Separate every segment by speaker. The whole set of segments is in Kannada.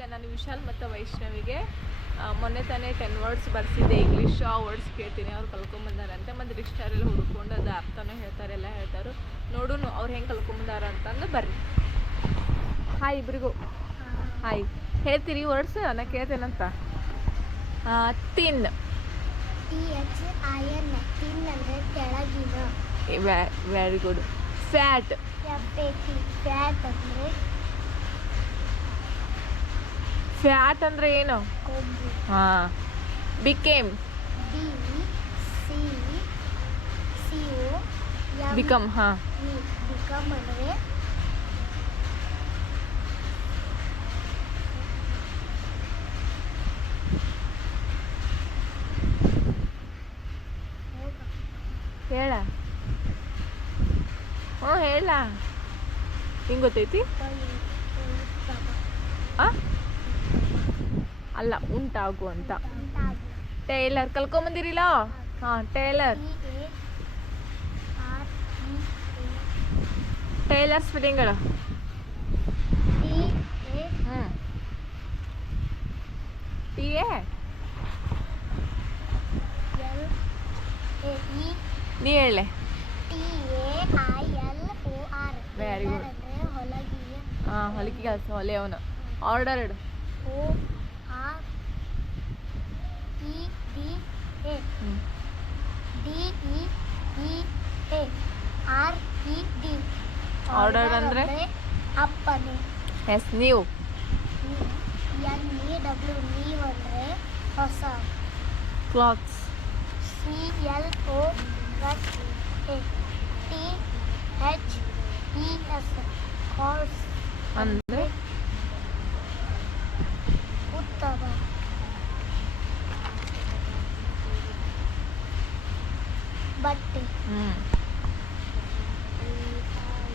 Speaker 1: ಈಗ ನಾನು ವಿಶಾಲ್ ಮತ್ತು ವೈಷ್ಣವಿಗೆ ಮೊನ್ನೆ ತಾನೇ ಟೆನ್ ವರ್ಡ್ಸ್ ಬರ್ಸಿದ್ದೆ ಇಂಗ್ಲೀಷ್ ಆ ವರ್ಡ್ಸ್ ಕೇಳ್ತೀನಿ ಅವ್ರು ಕಲ್ಕೊಂಬಂದಾರಂತೆ ಮತ್ತು ರಿಕ್ಷಾರೆಲ್ಲ ಹುಡ್ಕೊಂಡು ಅದು ಅರ್ಥನೂ ಹೇಳ್ತಾರೆ ಎಲ್ಲ ಹೇಳ್ತಾರೆ ನೋಡು ಅವ್ರು ಹೆಂಗೆ ಕಲ್ಕೊಂಬಂದಾರ ಅಂತಂದು ಬರ್ರಿ ಹಾಯ್ ಇಬ್ರಿಗೂ ಹಾಯ್ ಹೇಳ್ತೀರಿ ವರ್ಡ್ಸ್ ನಾನು ಕೇಳ್ತೇನಂತ thin very good fat
Speaker 2: fat ಅಂದರೆ
Speaker 1: ಫ್ಯಾಟ್ ಅಂದ್ರೆ ಏನು ಹಾ ಬಿಕೇಮ್ ಬಿಕಮ್ ಹಾ ಹೇಳ ಹ್ಞೂ ಹೇಳ ಹಿಂಗೆ ಗೊತ್ತೈತಿ ಹಾಂ ಅಲ್ಲ ಉಂಟಾಗು ಅಂತ ಟೇಲರ್ ಕಲ್ಕೊಂಬಂದಿರಿಲ್ಲ ಹಾಂ ಟೇಲರ್ ಟೇಲರ್ ಸ್ಪೆಲ್ಲಿಂಗ್ಗಳು ಹ್ಞೂ ಟಿ ಎ ನೀ ಹೇಳೆ ವೆರಿ ಗುಡ್ ಹಾಂ ಹೊಲಿಗೆ ಕೆಲಸ ಹೊಲೆ ಅವನು ಆರ್ಡರ್ ಆರ್ಡರ್ ಅಂದರೆ ಅಪ್ಪನೆ S new
Speaker 2: N E W ನೀವು ಅಂದರೆ e e ಹೊಸ clothes C L O T H E S course ಅಂದರೆ ಉತ್ತಮ ಬಟ್ಟೆ
Speaker 1: ಹ್ಞೂ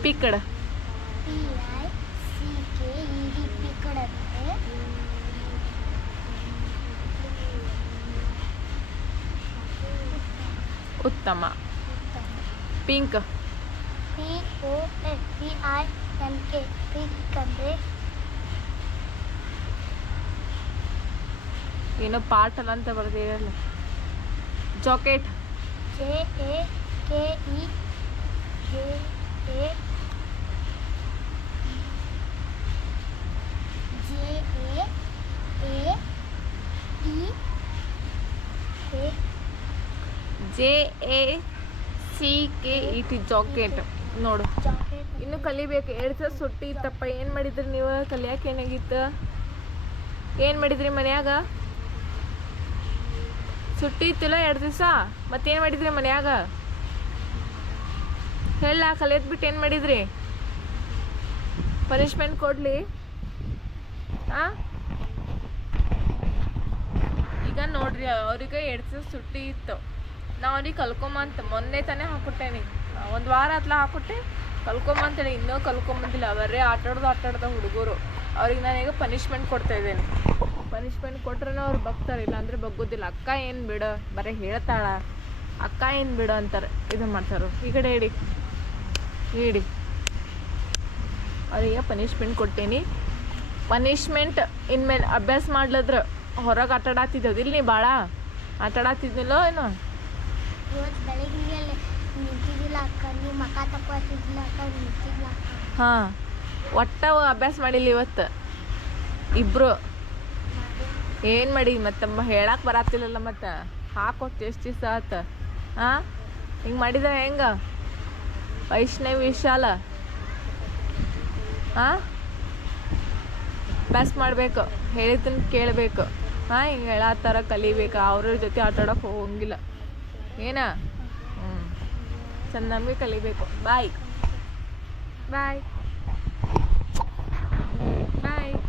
Speaker 1: ಪಿಕಡ್ ಉತ್ತಮ pink
Speaker 2: P O N P I N K pink
Speaker 1: ಏನೋ ಪಾಟಲ್ ಅಂತ ಬರ್ದಿರಲ್ಲ jacket
Speaker 2: J A K E
Speaker 1: J A C K jacket ನೋಡು ಇನ್ನು ಕಲಿಬೇಕು ಎರಡು ಸಾವಿರ ಸುಟ್ಟಿ ಇತ್ತಪ್ಪ ಏನು ಮಾಡಿದ್ರಿ ನೀವು ಕಲಿಯಕ್ಕೆ ಏನಾಗಿತ್ತು ಏನು ಮಾಡಿದ್ರಿ ಮನ್ಯಾಗ ಸುಟ್ಟಿ ಇತ್ತಿಲ್ಲ ಎರಡು ದಿವಸ ಮತ್ತೇನು ಮಾಡಿದ್ರಿ ಮನ್ಯಾಗ ಹೇಳ ಕಲಿಯತ್ ಬಿಟ್ಟು ಏನು ಮಾಡಿದ್ರಿ ಪನಿಷ್ಮೆಂಟ್ ಕೊಡಲಿ ಹಾಂ ಈಗ ನೋಡ್ರಿ ಅವ್ರಿಗೆ ಎರಡು ಸುಟ್ಟಿ ಇತ್ತು ನಾ ಅವ್ರಿಗೆ ಕಲ್ಕೊಂಬಂತ ಮೊನ್ನೆ ತಾನೇ ಹಾಕೊಟ್ಟೇನಿ ಒಂದು ವಾರ ಹತ್ಲ ಹಾಕೊಟ್ಟೆ ಕಲ್ಕೊಂಬಂತೇಳಿ ಇನ್ನೂ ಕಲ್ಕೊಂಬಂದಿಲ್ಲ ಅವರೇ ಆಟಾಡ್ದು ಆಟಾಡ್ದ ಹುಡುಗರು ಅವ್ರಿಗೆ ಈಗ ಪನಿಷ್ಮೆಂಟ್ ಕೊಡ್ತಾ ಇದ್ದೇನೆ ಪನಿಷ್ಮೆಂಟ್ ಕೊಟ್ರೆ ಅವ್ರು ಬಗ್ತಾರೆ ಇಲ್ಲ ಅಂದರೆ ಬಗ್ಗೋದಿಲ್ಲ ಅಕ್ಕ ಏನು ಬಿಡು ಬರೇ ಹೇಳ್ತಾಳ ಅಕ್ಕ ಏನು ಬಿಡು ಅಂತಾರೆ ಇದು ಮಾಡ್ತಾರೆ ಈ ಕಡೆ ಇಡಿ ಹೇಳಿ ಅವರಿಗೆ ಪನಿಷ್ಮೆಂಟ್ ಕೊಟ್ಟೇನಿ ಪನಿಷ್ಮೆಂಟ್ ಇನ್ಮೇಲೆ ಅಭ್ಯಾಸ ಮಾಡ್ಲಿದ್ರೆ ಹೊರಗೆ ಆಟಾಡತ್ತಿದ್ದೇವು ಇಲ್ಲಿ ನೀ ಭಾಳ ಆಟಾಡತ್ತಿದ್ನಿಲ್ಲ ಏನು ಹಾಂ ಒಟ್ಟ ಅಭ್ಯಾಸ ಮಾಡಿಲ್ಲ ಇವತ್ತು ಇಬ್ರು ಏನು ಮಾಡಿ ಮತ್ತೆ ಹೇಳಕ್ಕೆ ಬರತ್ತಿಲ್ಲಲ್ಲ ಮತ್ತೆ ಹಾಕೊಟ್ಟು ಎಷ್ಟು ದಿವಸ ಆತ ಹಾಂ ಹಿಂಗೆ ಮಾಡಿದ ಹೆಂಗ ವೈಷ್ಣವ್ ವಿಶಾಲ ಹಾಂ ಅಭ್ಯಾಸ ಮಾಡಬೇಕು ಹೇಳಿದ್ದನ್ನು ಕೇಳಬೇಕು ಹಾಂ ಆ ಥರ ಕಲಿಬೇಕು ಅವ್ರ ಜೊತೆ ಆಟಾಡೋಕೆ ಹೋಗಂಗಿಲ್ಲ ಏನಾ ಹ್ಞೂ ಚಂದಂಗೆ ಕಲಿಬೇಕು ಬಾಯ್ ಬಾಯ್ ಬಾಯ್